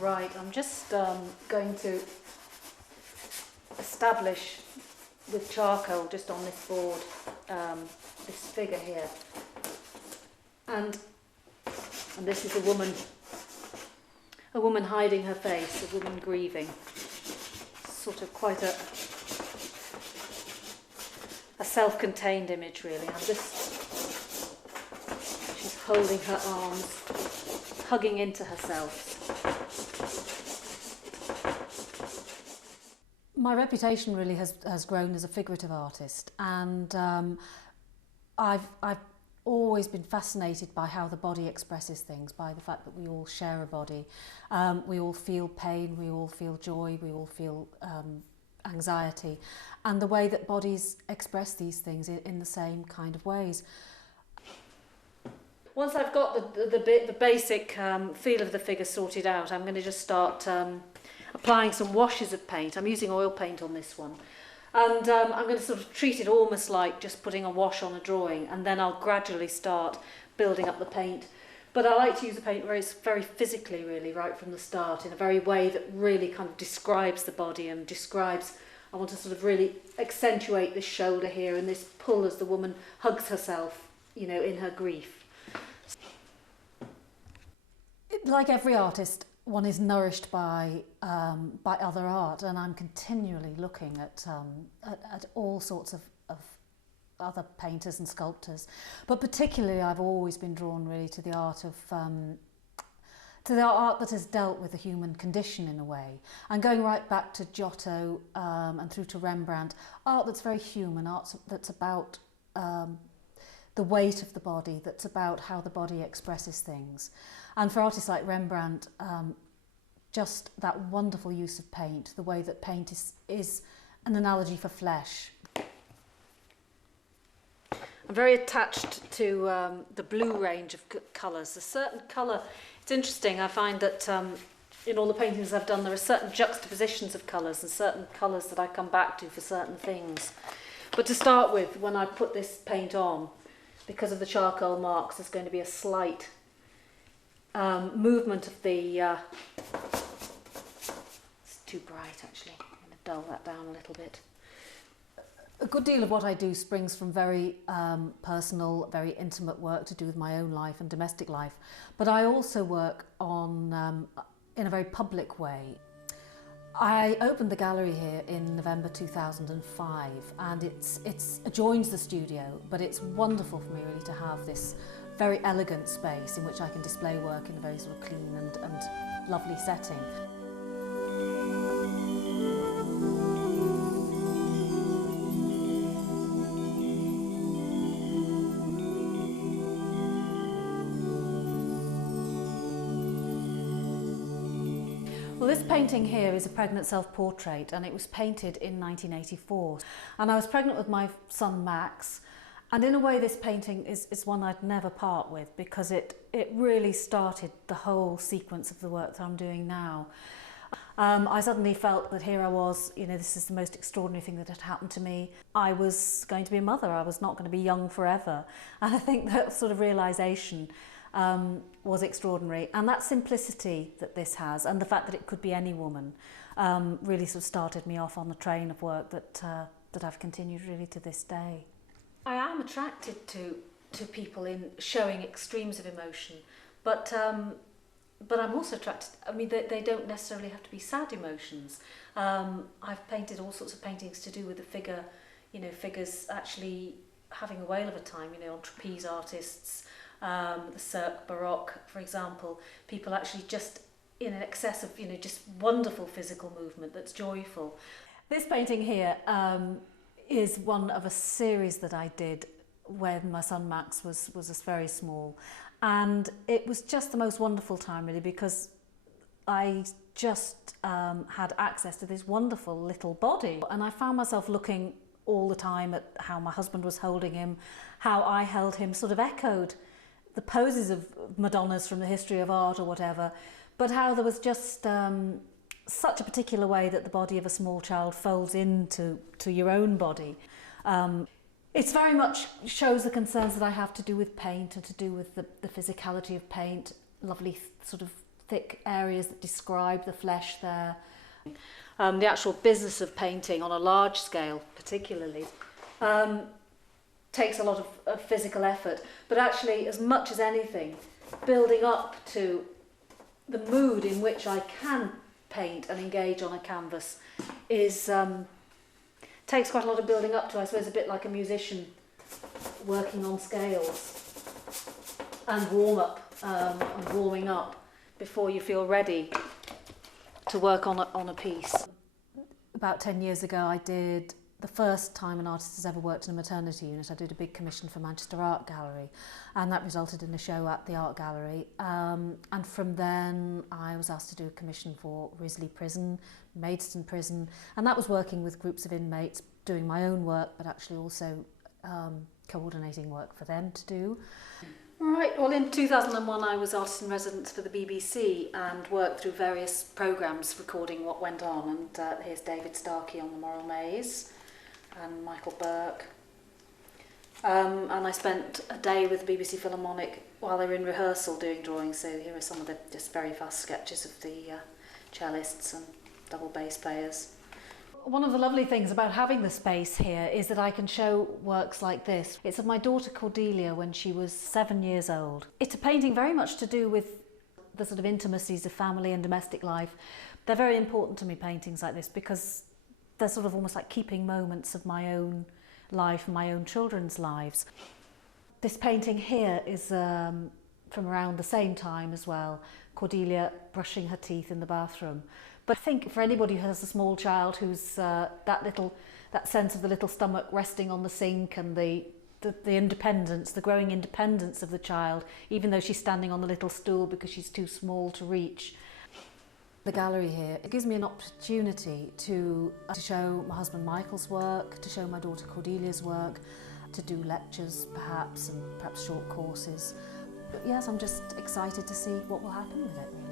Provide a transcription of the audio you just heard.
Right, I'm just going to establish with charcoal just on this board this figure here, and this is a woman hiding her face, a woman grieving, sort of quite a self-contained image really. And she's holding her arms, hugging into herself. My reputation really has grown as a figurative artist, and I've always been fascinated by how the body expresses things, by the fact that we all share a body. We all feel pain, we all feel joy, we all feel anxiety, and the way that bodies express these things in the same kind of ways. Once I've got the basic feel of the figure sorted out, I'm going to just start applying some washes of paint. I'm using oil paint on this one, and I'm going to sort of treat it almost like just putting a wash on a drawing, and then I'll gradually start building up the paint. But I like to use the paint very physically really, right from the start, in a very way that really kind of describes the body and describes, I want to sort of really accentuate this shoulder here and this pull as the woman hugs herself, you know, in her grief. Like every artist, one is nourished by other art, and I'm continually looking at all sorts of other painters and sculptors, but particularly I've always been drawn really to the art that has dealt with the human condition in a way, and going right back to Giotto and through to Rembrandt, art that's very human, art that's about the weight of the body, that's about how the body expresses things. And for artists like Rembrandt, just that wonderful use of paint, the way that paint is an analogy for flesh. I'm very attached to the blue range of colours. A certain colour, it's interesting, I find that in all the paintings I've done there are certain juxtapositions of colours and certain colours that I come back to for certain things. But to start with, when I put this paint on, because of the charcoal marks, there's going to be a slight movement of the... it's too bright actually, I'm going to dull that down a little bit. A good deal of what I do springs from very personal, very intimate work to do with my own life and domestic life, but I also work on in a very public way. I opened the gallery here in November 2005, and it adjoins the studio, but it's wonderful for me really to have this very elegant space in which I can display work in a very sort of clean and lovely setting. Well, this painting here is a pregnant self-portrait, and it was painted in 1984. And I was pregnant with my son Max, and in a way this painting is one I'd never part with, because it really started the whole sequence of the work that I'm doing now. I suddenly felt that here I was, you know, this is the most extraordinary thing that had happened to me. I was going to be a mother, I was not going to be young forever. And I think that sort of realisation was extraordinary, and that simplicity that this has, and the fact that it could be any woman, really sort of started me off on the train of work that I've continued really to this day. I am attracted to people in showing extremes of emotion, but I'm also attracted, I mean, they don't necessarily have to be sad emotions. I've painted all sorts of paintings to do with the figure, you know, figures actually having a whale of a time, you know, on trapeze artists, the Cirque Baroque, for example, people actually just in an excess of, you know, just wonderful physical movement that's joyful. This painting here is one of a series that I did when my son Max was very small, and it was just the most wonderful time really, because I just had access to this wonderful little body, and I found myself looking all the time at how my husband was holding him, how I held him, sort of echoed the poses of Madonnas from the history of art or whatever, but how there was just such a particular way that the body of a small child folds into your own body. It's very much shows the concerns that I have to do with paint and to do with the physicality of paint, lovely sort of thick areas that describe the flesh there. The actual business of painting on a large scale particularly takes a lot of physical effort, but actually, as much as anything, building up to the mood in which I can paint and engage on a canvas is takes quite a lot of building up to. I suppose a bit like a musician working on scales, and warming up before you feel ready to work on a piece. About 10 years ago, I did the first time an artist has ever worked in a maternity unit. I did a big commission for Manchester Art Gallery, and that resulted in a show at the Art Gallery. And from then I was asked to do a commission for Risley Prison, Maidstone Prison, and that was working with groups of inmates, doing my own work, but actually also coordinating work for them to do. Right, well in 2001 I was artist in residence for the BBC and worked through various programmes recording what went on, and here's David Starkey on the Moral Maze and Michael Burke. And I spent a day with the BBC Philharmonic while they were in rehearsal doing drawings, so here are some of the just very fast sketches of the cellists and double bass players. One of the lovely things about having the space here is that I can show works like this. It's of my daughter Cordelia when she was 7 years old. It's a painting very much to do with the sort of intimacies of family and domestic life. They're very important to me, paintings like this, because they're sort of almost like keeping moments of my own life and my own children's lives. This painting here is from around the same time as well, Cordelia brushing her teeth in the bathroom. But I think for anybody who has a small child who's that sense of the little stomach resting on the sink and the independence, the growing independence of the child, even though she's standing on the little stool because she's too small to reach. The gallery here, it gives me an opportunity to show my husband Michael's work, to show my daughter Cordelia's work, to do lectures perhaps, and perhaps short courses. But yes, I'm just excited to see what will happen with it, really.